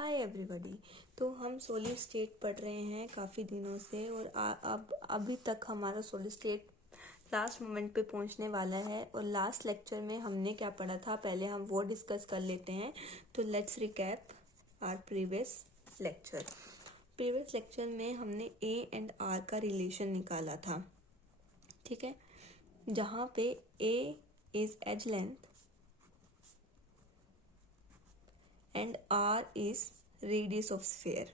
Hi everybody. तो हम solid state पढ़ रहे हैं काफ़ी दिनों से और अब अभी तक हमारा सॉलिड स्टेट लास्ट मोमेंट पे पहुंचने वाला है। और लास्ट लेक्चर में हमने क्या पढ़ा था, पहले हम वो डिस्कस कर लेते हैं। तो let's recap our previous lecture में हमने ए एंड आर का रिलेशन निकाला था, ठीक है, जहाँ पे A is edge length and R is radius of sphere,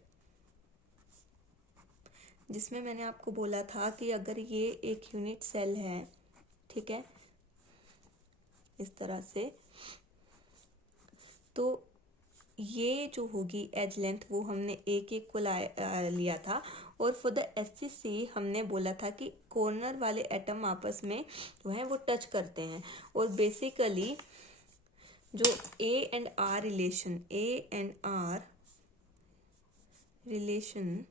जिसमें मैंने आपको बोला था कि अगर ये एक यूनिट सेल है, ठीक है, इस तरह से, तो ये जो होगी एज लेंथ वो हमने एक एक को लिया था। और फॉर द SCC हमने बोला था कि कॉर्नर वाले एटम आपस में जो है वो टच करते हैं। और बेसिकली जो A and R relation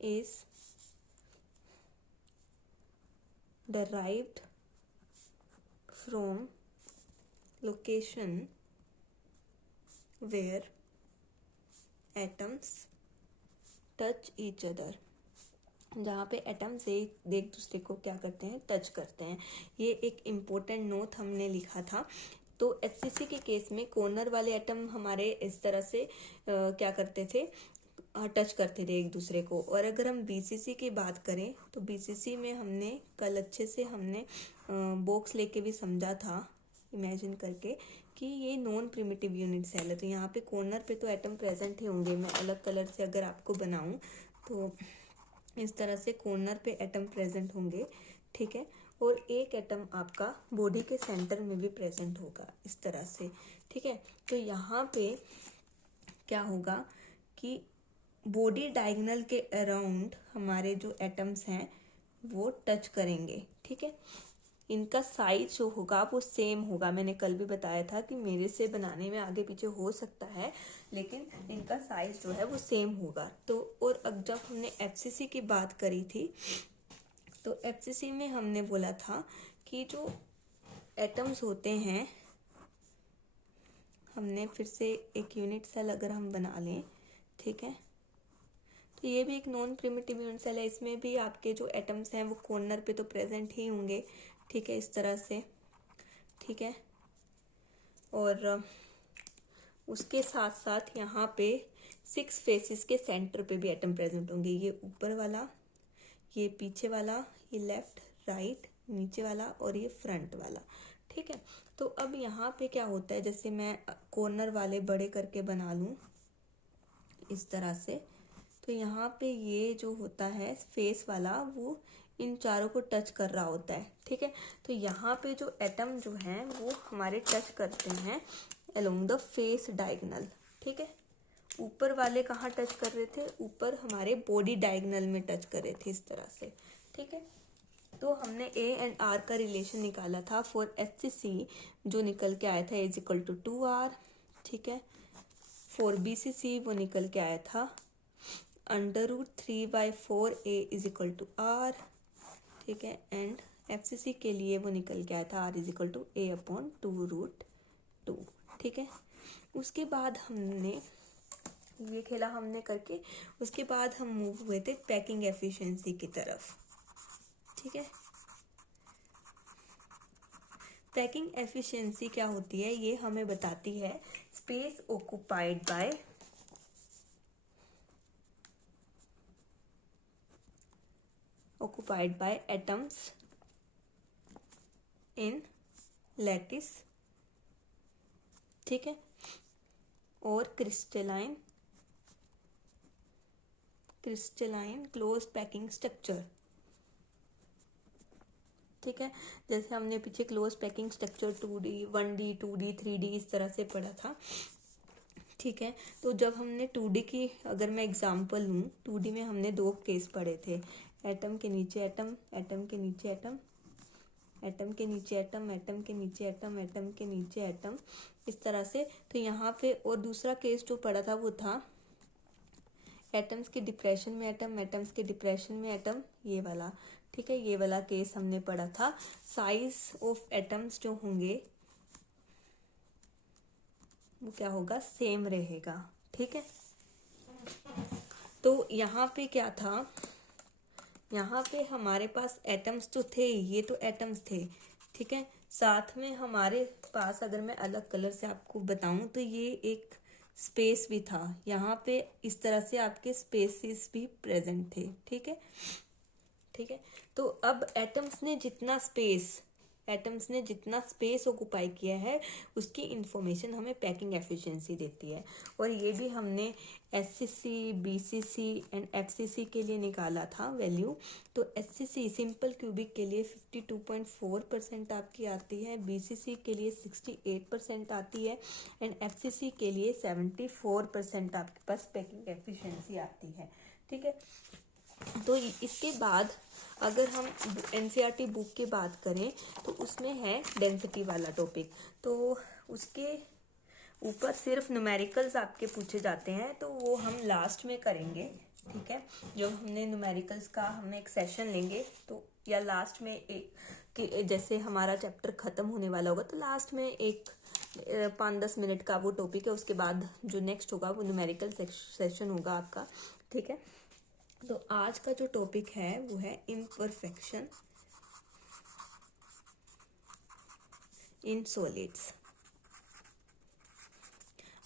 is derived from location where atoms touch each other, जहाँ पे एटम्स एक दूसरे को क्या करते हैं, टच करते हैं। ये एक इम्पोर्टेंट नोट हमने लिखा था। तो HCC के केस में कॉर्नर वाले एटम हमारे इस तरह से क्या करते थे, टच करते थे एक दूसरे को। और अगर हम BCC की बात करें तो BCC में हमने कल अच्छे से हमने बॉक्स लेके भी समझा था, इमेजिन करके, कि ये नॉन प्रिमिटिव यूनिट सेल है। तो यहाँ पे कॉर्नर पे तो एटम प्रेजेंट ही होंगे। मैं अलग कलर से अगर आपको बनाऊं तो इस तरह से कॉर्नर पे एटम प्रेजेंट होंगे, ठीक है। और एक एटम आपका बॉडी के सेंटर में भी प्रेजेंट होगा इस तरह से, ठीक है। तो यहाँ पे क्या होगा कि बॉडी डायगोनल के अराउंड हमारे जो एटम्स हैं वो टच करेंगे, ठीक है। इनका साइज जो होगा वो सेम होगा। मैंने कल भी बताया था कि मेरे से बनाने में आगे पीछे हो सकता है, लेकिन इनका साइज जो है वो सेम होगा। तो और अब जब हमने FCC की बात करी थी तो FCC में हमने बोला था कि जो एटम्स होते हैं, हमने फिर से एक यूनिट सेल अगर हम बना लें, ठीक है, तो ये भी एक नॉन प्रिमिटिव यूनिट सेल है। इसमें भी आपके जो एटम्स हैं वो कॉर्नर पे तो प्रेजेंट ही होंगे, ठीक है, इस तरह से, ठीक है। और उसके साथ साथ यहाँ पे 6 फेसेस के सेंटर पे भी एटम प्रेजेंट होंगे। ये ऊपर वाला, ये पीछे वाला, ये लेफ्ट राइट, नीचे वाला और ये फ्रंट वाला, ठीक है। तो अब यहाँ पे क्या होता है, जैसे मैं कॉर्नर वाले बड़े करके बना लूँ इस तरह से, तो यहाँ पे ये जो होता है फेस वाला वो इन चारों को टच कर रहा होता है, ठीक है। तो यहाँ पे जो एटम जो हैं वो हमारे टच करते हैं अलोंग द फेस डायगोनल, ठीक है। ऊपर वाले कहाँ टच कर रहे थे, ऊपर हमारे बॉडी डायगोनल में टच कर रहे थे इस तरह से, ठीक है। तो हमने A एंड R का रिलेशन निकाला था फॉर HCC, जो निकल के आया था A = 2R, ठीक है। फॉर BCC वो निकल के आया था √3/4A = R, ठीक है। एंड FCC के लिए वो निकल के आया था R = A/2√2, ठीक है। उसके बाद हमने ये खेला हमने करके, उसके बाद हम मूव हुए थे पैकिंग एफिशिएंसी की तरफ, ठीक है। पैकिंग एफिशिएंसी क्या होती है, ये हमें बताती है space occupied by atoms in lattice, ठीक है, और क्रिस्टलाइन क्लोज पैकिंग स्ट्रक्चर, ठीक है। जैसे हमने पीछे close packing structure 2D 1D 2D 3D इस तरह से पढ़ा था, ठीक है। तो जब हमने 2D की अगर मैं एग्जांपल लूँ, 2D में हमने 2 केस पढ़े थे, एटम के नीचे एटम, एटम के नीचे एटम, एटम के नीचे एटम, एटम के नीचे एटम, एटम के नीचे एटम, इस तरह से। तो यहाँ पे और दूसरा केस जो पढ़ा था वो था एटम्स के डिप्रेशन में एटम, एटम्स के डिप्रेशन में एटम, ये वाला, ठीक है। ये वाला केस हमने पढ़ा था। साइज ऑफ एटम्स जो होंगे वो क्या होगा, सेम रहेगा। ठीक है, तो यहाँ पे क्या था, यहाँ पे हमारे पास एटम्स तो थे, ये तो एटम्स थे। ठीक है, साथ में हमारे पास, अगर मैं अलग कलर से आपको बताऊं तो ये एक स्पेस भी था। यहाँ पे इस तरह से आपके स्पेसिस भी प्रेजेंट थे। ठीक है, ठीक है, तो अब एटम्स ने जितना स्पेस ऑक्युपाई किया है उसकी इंफॉर्मेशन हमें पैकिंग एफिशिएंसी देती है। और ये भी हमने एससीसी, बीसीसी एंड एफसीसी के लिए निकाला था वैल्यू। तो एससीसी सिंपल क्यूबिक के लिए 52.4% आपकी आती है, बीसीसी के लिए 68% आती है एंड एफसीसी के लिए 74% आपके पास पैकिंग एफिशिएंसी आती है। ठीक है, तो इसके बाद अगर हम एनसीईआरटी बुक की बात करें तो उसमें है डेंसिटी वाला टॉपिक। तो उसके ऊपर सिर्फ न्यूमेरिकल्स आपके पूछे जाते हैं, तो वो हम लास्ट में करेंगे। ठीक है, जब हमने न्यूमेरिकल्स का हमने एक सेशन लेंगे तो, या लास्ट में एक कि जैसे हमारा चैप्टर खत्म होने वाला होगा तो लास्ट में एक 5-10 मिनट का वो टॉपिक है, उसके बाद जो नेक्स्ट होगा वो न्यूमेरिकल सेशन होगा आपका। ठीक है, तो आज का जो टॉपिक है वो है इम्परफेक्शन इन सॉलिड्स।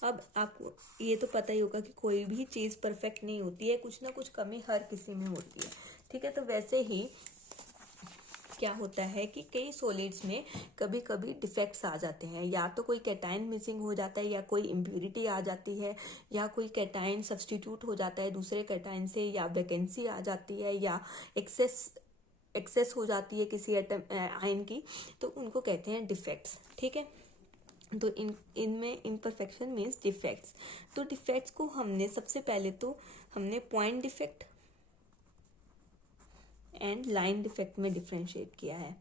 अब आपको ये तो पता ही होगा कि कोई भी चीज़ परफेक्ट नहीं होती है, कुछ ना कुछ कमी हर किसी में होती है। ठीक है, तो वैसे ही क्या होता है कि कई सॉलिड्स में कभी कभी डिफेक्ट्स आ जाते हैं, या तो कोई कैटायन मिसिंग हो जाता है, या कोई इम्प्यूरिटी आ जाती है, या कोई कैटायन सब्स्टिट्यूट हो जाता है दूसरे कैटायन से, या वैकेंसी आ जाती है, या एक्सेस हो जाती है किसी आयन की, तो उनको कहते हैं डिफेक्ट्स। ठीक है, तो इनमें इम्परफेक्शन मीन्स डिफेक्ट्स। तो डिफेक्ट्स को हमने सबसे पहले तो हमने point defect and line defect में डिफ्रेंशिएट किया है।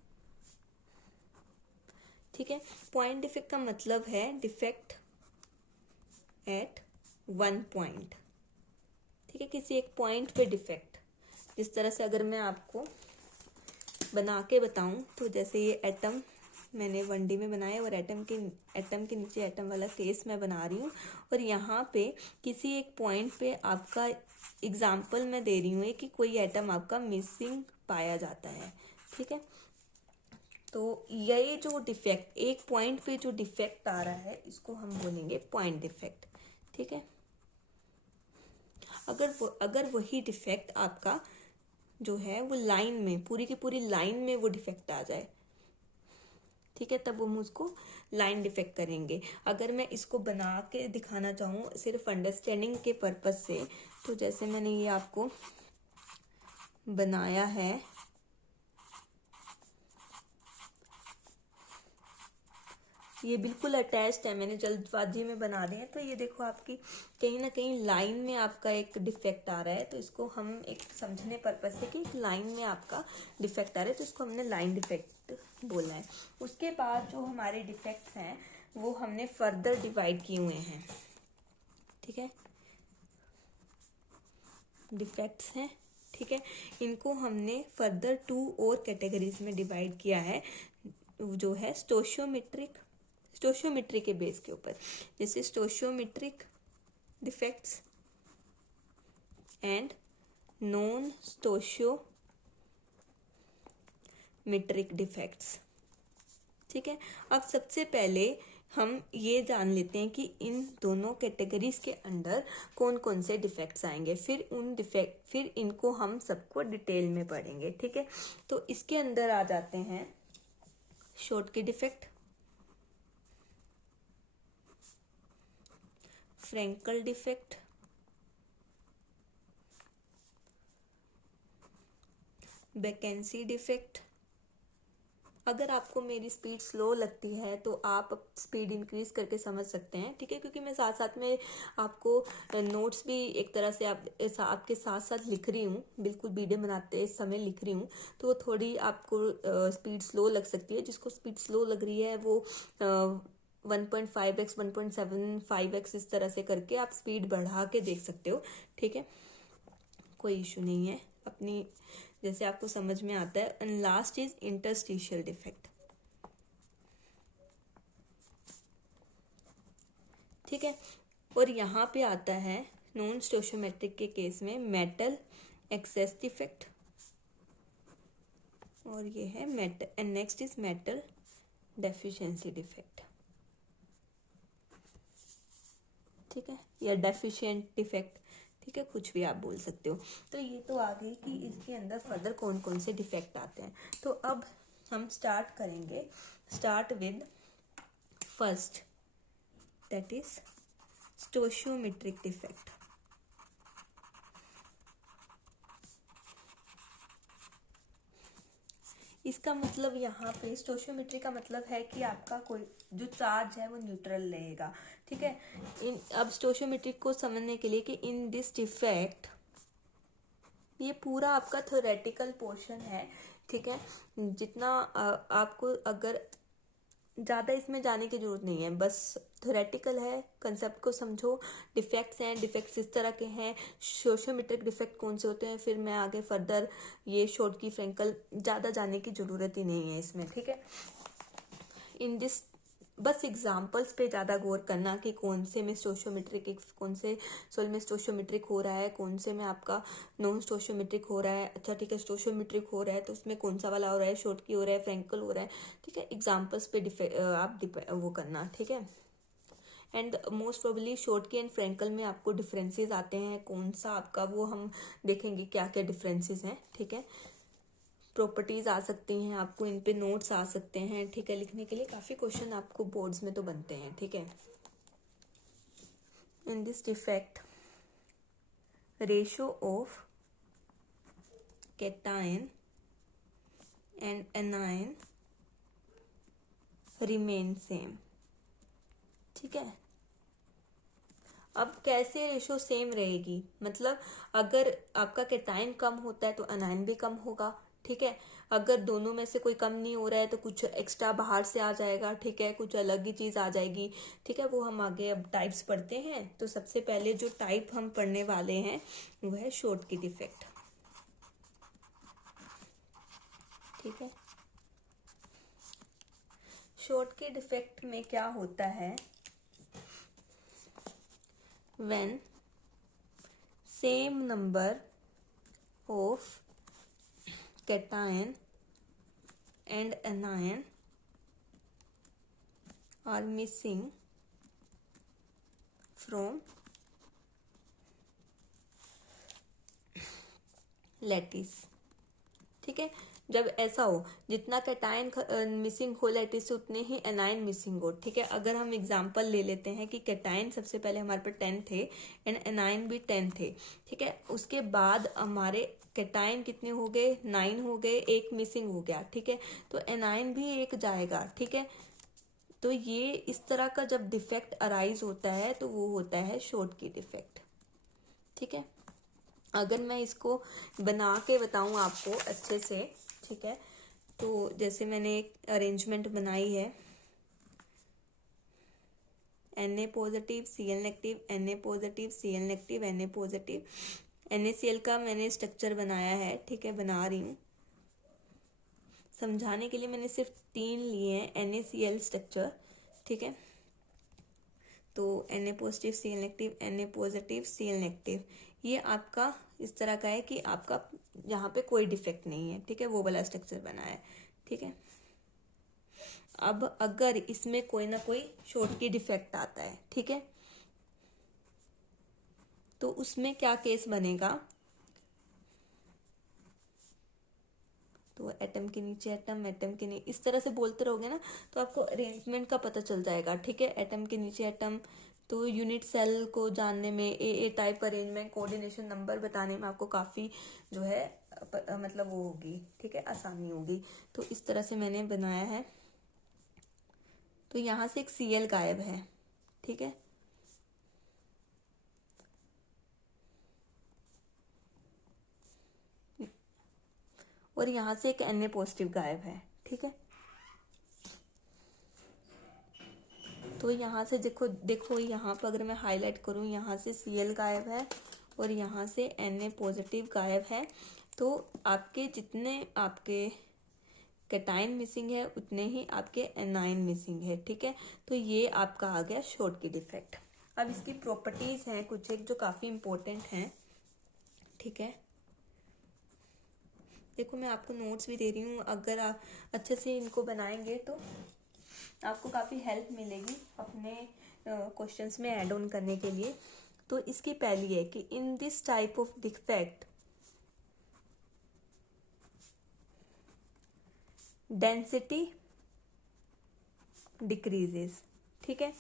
ठीक है, पॉइंट डिफेक्ट का मतलब है डिफेक्ट एट वन पॉइंट। ठीक है, किसी एक पॉइंट पे डिफेक्ट। जिस तरह से अगर मैं आपको बना के बताऊं तो जैसे ये एटम मैंने 1D में बनाया और एटम के नीचे एटम वाला केस मैं बना रही हूँ, और यहाँ पे किसी एक पॉइंट पे आपका एग्जाम्पल मैं दे रही हूँ कि कोई एटम आपका मिसिंग पाया जाता है। ठीक है, तो ये जो डिफेक्ट एक पॉइंट पे जो डिफेक्ट आ रहा है इसको हम बोलेंगे पॉइंट डिफेक्ट। ठीक है, अगर वही डिफेक्ट आपका जो है वो लाइन में, पूरी की पूरी लाइन में वो डिफेक्ट आ जाए, ठीक है, तब हम उसको लाइन डिफेक्ट करेंगे। अगर मैं इसको बना के दिखाना चाहूँ सिर्फ अंडरस्टैंडिंग के पर्पज से, तो जैसे मैंने ये आपको बनाया है, ये बिल्कुल अटैच्ड है, मैंने जल्दबाजी में बना दिए हैं। तो ये देखो आपकी कहीं ना कहीं लाइन में आपका एक डिफेक्ट आ रहा है, तो इसको हम एक समझने पर्पज से कि लाइन में आपका डिफेक्ट आ रहा है, तो इसको हमने लाइन डिफेक्ट बोला है। उसके बाद जो हमारे डिफेक्ट्स हैं वो हमने फर्दर डिवाइड किए हुए हैं। ठीक है, डिफेक्ट्स हैं, ठीक है, इनको हमने फर्दर 2 और कैटेगरीज में डिवाइड किया है, जो है स्टोशियोमेट्री के बेस के ऊपर, जैसे stoichiometric defects and non stoichiometric defects. ठीक है, अब सबसे पहले हम ये जान लेते हैं कि इन दोनों कैटेगरीज के अंडर कौन कौन से डिफेक्ट्स आएंगे, फिर इनको हम सबको डिटेल में पढ़ेंगे। ठीक है, तो इसके अंदर आ जाते हैं Schottky defect, Frenkel defect, vacancy defect. अगर आपको मेरी स्पीड स्लो लगती है तो आप स्पीड इंक्रीज करके समझ सकते हैं। ठीक है, क्योंकि मैं साथ साथ में आपको नोट्स भी एक तरह से आपके साथ साथ लिख रही हूँ, बिल्कुल वीडियो बनाते समय लिख रही हूँ, तो वो थोड़ी आपको स्पीड स्लो लग सकती है। जिसको स्पीड स्लो लग रही है वो 1.5x 1.75x इस तरह से करके आप स्पीड बढ़ा के देख सकते हो। ठीक है, कोई इशू नहीं है, अपनी जैसे आपको समझ में आता है। And last is interstitial defect. ठीक है। और यहाँ पे आता है नॉन स्टोशियोमेट्रिक के केस में मेटल एक्सेस डिफेक्ट, और ये है metal, and next is metal deficiency defect, ठीक है, या डेफिशिएंट डिफेक्ट, ठीक है, कुछ भी आप बोल सकते हो। तो ये तो आ गई कि इसके अंदर फर्दर कौन कौन से डिफेक्ट आते हैं। तो अब हम स्टार्ट करेंगे, start with first, that is stoichiometric defect. इसका मतलब यहाँ पे स्टोशियोमेट्री का मतलब है कि आपका कोई जो चार्ज है वो न्यूट्रल रहेगा, ठीक है। अब स्टोशियोमेट्री को समझने के लिए कि इन दिस डिफेक्ट, ये पूरा आपका थ्योरेटिकल पोर्शन है, ठीक है। जितना आपको अगर ज़्यादा इसमें जाने की जरूरत नहीं है, बस थ्योरेटिकल है, कंसेप्ट को समझो। डिफेक्ट्स हैं, डिफेक्ट्स इस तरह के हैं, सोशियोमेट्रिक डिफेक्ट कौन से होते हैं, फिर मैं आगे फर्दर ये शॉर्ट की फ्रेंकल ज़्यादा जाने की ज़रूरत ही नहीं है इसमें, ठीक है। इन दिस बस एग्जाम्पल्स पे ज़्यादा गौर करना कि कौन से में स्टोशियोमेट्रिक, कौन से सोल में स्टोशियोमेट्रिक हो रहा है, कौन से में आपका नॉन स्टोशियोमेट्रिक हो रहा है। अच्छा ठीक है, स्टोशियोमेट्रिक हो रहा है तो उसमें कौन सा वाला हो रहा है, शॉर्ट की हो रहा है, फ्रेंकल हो रहा है, ठीक है। एग्जाम्पल्स पे आप वो करना, ठीक है। एंड मोस्ट प्रोबेबली शॉर्ट की एंड फ्रेंकल में आपको डिफरेंसेस आते हैं, कौन सा आपका, वो हम देखेंगे क्या क्या डिफरेंसेस हैं, ठीक है। प्रॉपर्टीज आ सकती हैं, आपको इन पे नोट्स आ सकते हैं, ठीक है। लिखने के लिए काफ़ी क्वेश्चन आपको बोर्ड्स में तो बनते हैं, ठीक है। In this defect ratio of cation and anion remain same, ठीक है। अब कैसे रेशो सेम रहेगी, मतलब अगर आपका कैटायन कम होता है तो एनायन भी कम होगा, ठीक है। अगर दोनों में से कोई कम नहीं हो रहा है तो कुछ एक्स्ट्रा बाहर से आ जाएगा, ठीक है, कुछ अलग ही चीज आ जाएगी, ठीक है। वो हम आगे अब टाइप्स पढ़ते हैं। तो सबसे पहले जो टाइप हम पढ़ने वाले हैं वो है शॉर्ट की डिफेक्ट, ठीक है। शॉर्ट की डिफेक्ट में क्या होता है, when same number of cation and anion are missing from lattice, ठीक है। जब ऐसा हो जितना कैटायन मिसिंग हो लैटिस से उतने ही एनायन मिसिंग हो, ठीक है। अगर हम एग्जांपल ले लेते हैं कि कैटायन सबसे पहले हमारे पास 10 थे एंड एनायन भी 10 थे, ठीक है। उसके बाद हमारे कैटायन कितने हो गए, 9 हो गए, एक मिसिंग हो गया, ठीक है। तो एनायन भी एक जाएगा, ठीक है। तो ये इस तरह का जब डिफेक्ट अराइज होता है तो वो होता है शॉर्ट की डिफेक्ट, ठीक है। अगर मैं इसको बना के बताऊं आपको अच्छे से, ठीक है, तो जैसे मैंने एक अरेंजमेंट बनाई है, Na positive, Cl negative, Na positive, Cl negative, Na positive, NaCl का मैंने स्ट्रक्चर बनाया है, ठीक है, बना रही हूँ। समझाने के लिए मैंने सिर्फ 3 लिए हैं NaCl स्ट्रक्चर, ठीक है। तो Na positive, Cl negative, Na positive, Cl negative, ये आपका इस तरह का है कि आपका यहाँ पे कोई डिफेक्ट नहीं है, ठीक है, वो वाला स्ट्रक्चर बना है, ठीक है। अब अगर इसमें कोई ना कोई शॉर्ट की डिफेक्ट आता है, ठीक है, तो उसमें क्या केस बनेगा, तो एटम के नीचे एटम, एटम के नीचे, इस तरह से बोलते रहोगे ना तो आपको अरेंजमेंट का पता चल जाएगा, ठीक है। एटम के नीचे एटम, तो यूनिट सेल को जानने में, ए टाइप अरेंजमेंट, कोऑर्डिनेशन, नंबर बताने में आपको काफी जो है मतलब वो होगी, ठीक है, आसानी होगी। तो इस तरह से मैंने बनाया है। तो यहाँ से एक Cl गायब है, ठीक है, और यहाँ से एक Na पॉजिटिव गायब है, ठीक है। तो यहाँ से देखो देखो यहाँ पर अगर मैं हाईलाइट करूँ, यहाँ से Cl गायब है और यहाँ से Na पॉजिटिव गायब है। तो आपके जितने आपके कैटायन मिसिंग है उतने ही आपके एनायन मिसिंग है, ठीक है। तो ये आपका आ गया शॉर्ट की डिफेक्ट, अब इसकी प्रॉपर्टीज हैं कुछ एक जो काफी इंपॉर्टेंट हैं, ठीक है। देखो मैं आपको नोट्स भी दे रही हूँ, अगर आप अच्छे से इनको बनाएंगे तो आपको काफ़ी हेल्प मिलेगी अपने क्वेश्चंस में ऐड ऑन करने के लिए। तो इसकी पहली है कि in this type of defect density decreases, ठीक है।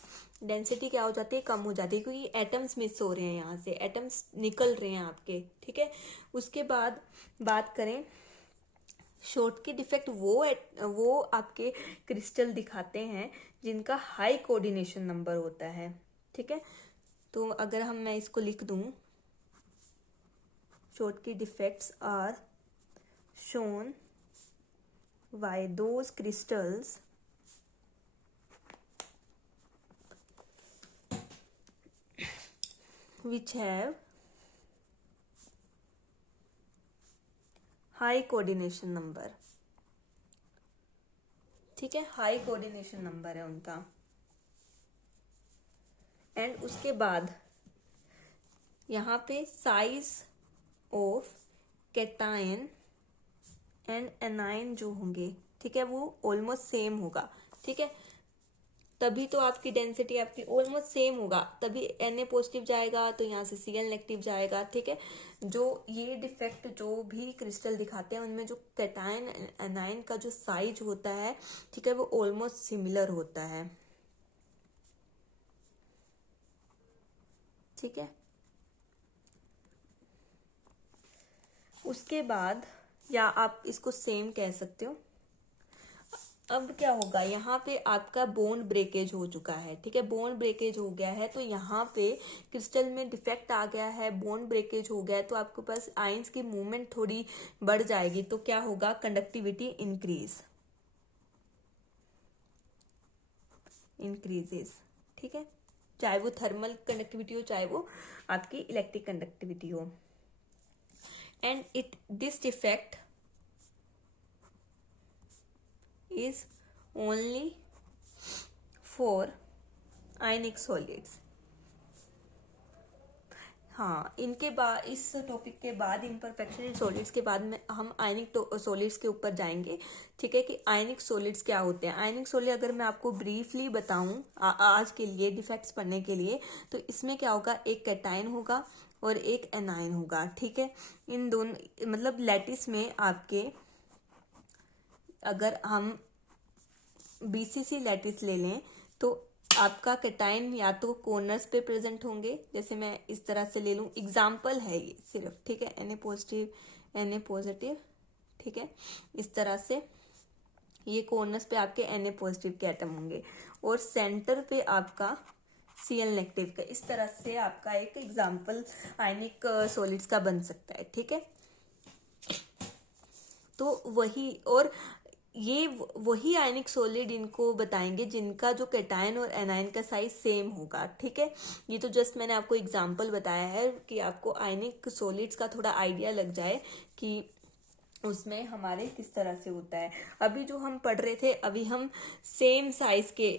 डेंसिटी क्या हो जाती है, कम हो जाती है, क्योंकि एटम्स मिस हो रहे हैं, यहाँ से एटम्स निकल रहे हैं आपके, ठीक है। उसके बाद बात करें शॉर्टकी डिफेक्ट, वो आपके क्रिस्टल दिखाते हैं जिनका हाई कोऑर्डिनेशन नंबर होता है, ठीक है। तो अगर मैं इसको लिख दूं, Schottky defects are shown by those crystals which have high coordination number, ठीक है, हाई कोऑर्डिनेशन नंबर है उनका। एंड उसके बाद यहाँ पे size of cation and anion जो होंगे, ठीक है, वो ऑलमोस्ट सेम होगा, ठीक है। तभी तो आपकी डेंसिटी आपकी ऑलमोस्ट सेम होगा, तभी Na पॉजिटिव जाएगा तो यहाँ से Cl नेगेटिव जाएगा, ठीक है। जो ये डिफेक्ट जो भी क्रिस्टल दिखाते हैं उनमें जो कैटायन एनायन का जो साइज होता है, ठीक है, वो ऑलमोस्ट सिमिलर होता है, ठीक है। उसके बाद या आप इसको सेम कह सकते हो। अब क्या होगा, यहाँ पे आपका बोन ब्रेकेज हो चुका है, ठीक है, बोन ब्रेकेज हो गया है, तो यहाँ पे क्रिस्टल में डिफेक्ट आ गया है, बोन ब्रेकेज हो गया है, तो आपके पास आयंस की मूवमेंट थोड़ी बढ़ जाएगी, तो क्या होगा, कंडक्टिविटी इंक्रीजेस, ठीक है, चाहे वो थर्मल कंडक्टिविटी हो चाहे वो आपकी इलेक्ट्रिक कंडक्टिविटी हो। And this defect is only for ionic solids। हाँ, इनके बाद इस टॉपिक के बाद इम्परफेक्शन इन सॉलिड्स के बाद में हम आयनिक सॉलिड्स के ऊपर जाएंगे, ठीक है, कि आयनिक सॉलिड्स क्या होते हैं। आयनिक सॉलिड अगर मैं आपको ब्रीफली बताऊं आज के लिए डिफेक्ट्स पढ़ने के लिए, तो इसमें क्या होगा, एक कैटायन होगा और एक एनायन होगा, ठीक है। इन दोनों मतलब लैटिस में आपके अगर हम बीसीसी लैटिस ले लें तो आपका कैटायन या तो कॉर्नर्स पे प्रेजेंट होंगे, जैसे मैं इस तरह से ले लूं, एग्जाम्पल है ये सिर्फ, ठीक है, Na पॉजिटिव, ठीक है, इस तरह से ये कॉर्नर्स पे आपके Na पॉजिटिव के एटम होंगे और सेंटर पे आपका Cl नेगेटिव का, इस तरह से आपका एक एग्जाम्पल आयनिक सॉलिड्स का बन सकता है, ठीक है। तो वही और ये वही आयनिक सॉलिड इनको बताएंगे जिनका जो कैटायन और एनायन का साइज सेम होगा, ठीक है। ये तो जस्ट मैंने आपको एग्जांपल बताया है कि आपको आयनिक सॉलिड्स का थोड़ा आइडिया लग जाए कि उसमें हमारे किस तरह से होता है। अभी जो हम पढ़ रहे थे, अभी हम सेम साइज के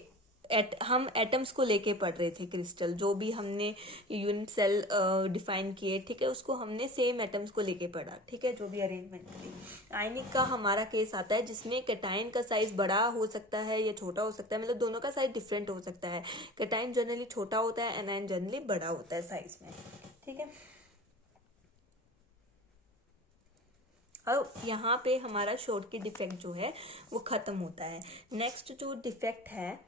हम एटम्स को लेके पढ़ रहे थे, क्रिस्टल जो भी हमने यूनिट सेल डिफाइन किए, ठीक है, उसको हमने सेम एटम्स को लेके पढ़ा, ठीक है, जो भी अरेंजमेंट करी। आयनिक का हमारा केस आता है जिसमें कैटायन का साइज बड़ा हो सकता है या छोटा हो सकता है, मतलब दोनों का साइज डिफरेंट हो सकता है। कैटायन जनरली छोटा होता है, एनायन जनरली बड़ा होता है साइज में, ठीक है। अब यहाँ पे हमारा शॉर्टकी डिफेक्ट जो है वो खत्म होता है। नेक्स्ट जो डिफेक्ट है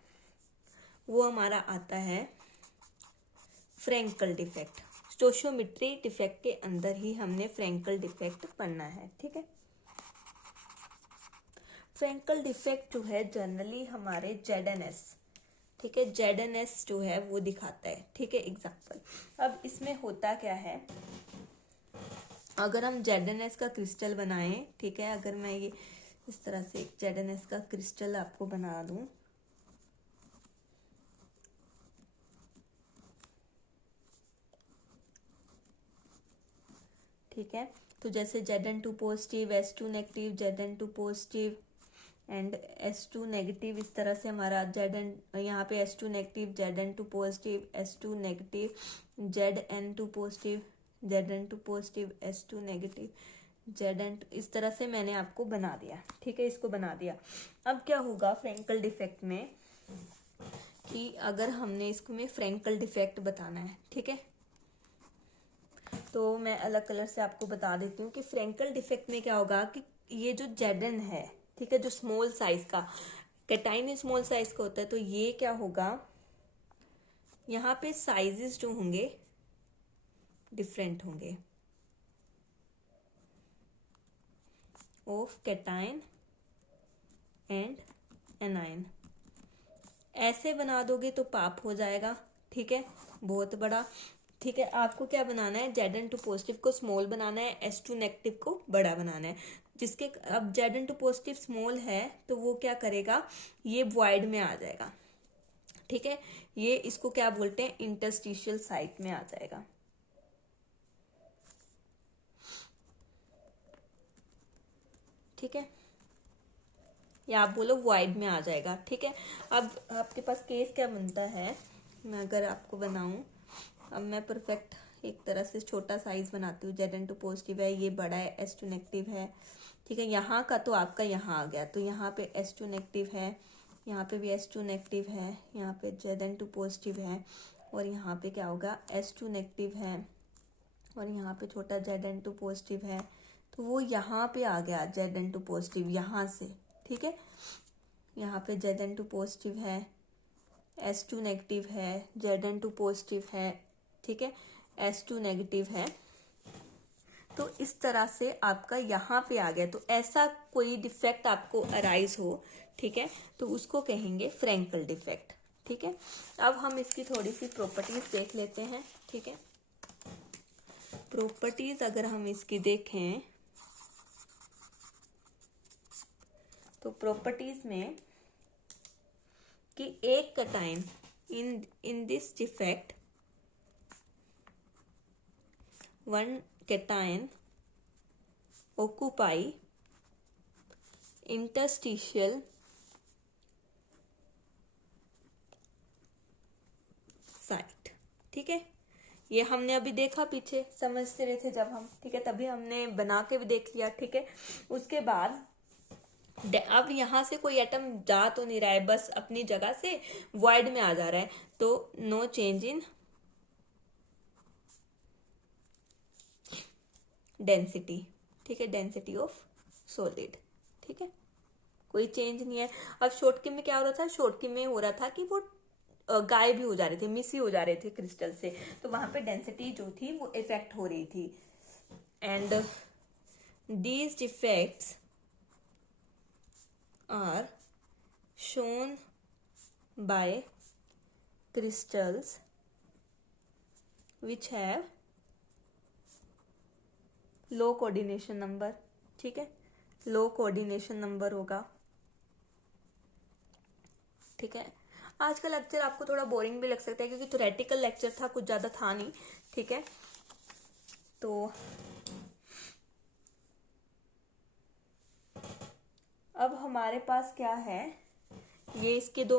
वो हमारा आता है फ्रैंकल डिफेक्ट। स्टोशियोमेट्री डिफेक्ट के अंदर ही हमने फ्रैंकल डिफेक्ट पढ़ना है, ठीक है। फ्रैंकल डिफेक्ट जो है जनरली हमारे ZNS, ठीक है, ZNS जो है वो दिखाता है, ठीक है, एग्जाम्पल। अब इसमें होता क्या है, अगर हम ZNS का क्रिस्टल बनाएं, ठीक है, अगर मैं ये इस तरह से एक ZNS का क्रिस्टल आपको बना दूं, ठीक है, तो जैसे Zn2 positive, S2 negative, Zn2 positive and S2 negative, इस तरह से हमारा Zn, यहाँ पे S2 negative, Zn2 positive, S2 negative, Zn2 positive, Zn2 positive, S2 negative, Zn2, इस तरह से मैंने आपको बना दिया। ठीक है, इसको बना दिया। अब क्या होगा फ्रेंकल डिफेक्ट में, कि अगर हमने इसको में फ्रेंकल डिफेक्ट बताना है, ठीक है, तो मैं अलग कलर से आपको बता देती हूँ कि फ्रेंकल डिफेक्ट में क्या होगा कि ये जो Zn है, ठीक है, जो स्मॉल साइज का, कैटाइन स्मॉल साइज का होता है, तो ये क्या होगा, यहाँ पे साइजेस जो होंगे डिफरेंट होंगे ऑफ कैटाइन एंड एनाइन। ऐसे बना दोगे तो पाप हो जाएगा, ठीक है, बहुत बड़ा। ठीक है, आपको क्या बनाना है, Zn2 पॉजिटिव को स्मॉल बनाना है, S2 नेगेटिव को बड़ा बनाना है। जिसके अब Zn2 पॉजिटिव स्मॉल है तो वो क्या करेगा, ये वॉइड में आ जाएगा। ठीक है, ये इसको क्या बोलते हैं, इंटरस्टिशियल साइट में आ जाएगा। ठीक है, या आप बोलो वॉइड में आ जाएगा। ठीक है, अब आपके पास केस क्या बनता है, मैं अगर आपको बनाऊं, अब मैं परफेक्ट एक तरह से छोटा साइज बनाती हूँ। Zn2 पॉजिटिव है, ये बड़ा है, S2 नेगेटिव है। ठीक है, यहाँ का तो आपका यहाँ आ गया, तो यहाँ पे S2 नेगेटिव है, यहाँ पे भी S2 नेगेटिव है, यहाँ पे Zn2 पॉजिटिव है, और यहाँ पे क्या होगा, S2 नेगेटिव है, और यहाँ पे छोटा Zn2 पॉजिटिव है, तो वो यहाँ पे आ गया Zn2 पॉजिटिव यहाँ से। ठीक है, यहाँ पे Zn2 पॉजिटिव है, S2 नेगेटिव है, Zn2 पॉजिटिव है, ठीक है, S2 नेगेटिव है, तो इस तरह से आपका यहाँ पे आ गया। तो ऐसा कोई डिफेक्ट आपको अराइज हो, ठीक है, तो उसको कहेंगे फ्रेंकल डिफेक्ट। ठीक है, अब हम इसकी थोड़ी सी प्रॉपर्टीज देख लेते हैं। ठीक है, प्रॉपर्टीज अगर हम इसकी देखें तो प्रॉपर्टीज में कि एक cation in this defect, one cation occupy interstitial site. ठीक है, ये हमने अभी देखा, पीछे समझते रहे थे जब हम, ठीक है, तभी हमने बना के भी देख लिया। ठीक है, उसके बाद अब यहाँ से कोई एटम जा तो नहीं रहा है, बस अपनी जगह से वॉइड में आ जा रहा है, तो नो चेंज इन डेंसिटी। ठीक है, डेंसिटी ऑफ सॉलिड। ठीक है, कोई चेंज नहीं है। अब शॉर्टकी में क्या हो रहा था, शॉर्टकी में हो रहा था कि वो गायब भी हो जा रहे थे, मिस ही हो जा रहे थे क्रिस्टल से, तो वहां पे डेंसिटी जो थी वो इफेक्ट हो रही थी। And these defects are shown by crystals which have low coordination number. ठीक है, लो कोऑर्डिनेशन नंबर होगा। ठीक है, आज का लेक्चर आपको थोड़ा बोरिंग भी लग सकता है क्योंकि थ्योरेटिकल लेक्चर था, कुछ ज्यादा था नहीं। ठीक है, तो अब हमारे पास क्या है, ये इसके दो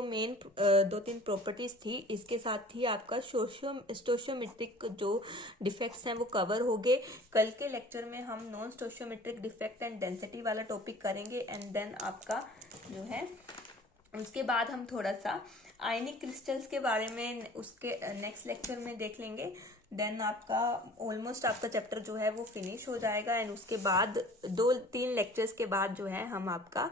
तीन प्रॉपर्टीज थी, इसके साथ ही आपका स्टोशियोमेट्रिक जो डिफेक्ट्स हैं वो कवर हो गए। कल के लेक्चर में हम non stoichiometric defect and density वाला टॉपिक करेंगे, एंड देन आपका जो है उसके बाद हम थोड़ा सा आयनिक क्रिस्टल्स के बारे में उसके नेक्स्ट लेक्चर में देख लेंगे। देन आपका ऑलमोस्ट आपका चैप्टर जो है वो फिनिश हो जाएगा, एंड उसके बाद 2-3 लेक्चर्स के बाद जो है हम आपका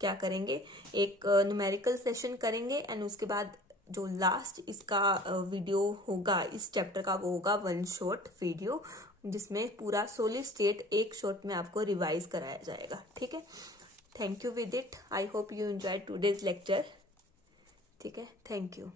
क्या करेंगे, एक न्यूमेरिकल सेशन करेंगे, एंड उसके बाद जो लास्ट इसका वीडियो होगा इस चैप्टर का वो होगा 1 शॉट वीडियो, जिसमें पूरा सॉलिड स्टेट एक शॉट में आपको रिवाइज कराया जाएगा। ठीक है, thank you with it, I hope you enjoy today's lecture. ठीक है, थैंक यू।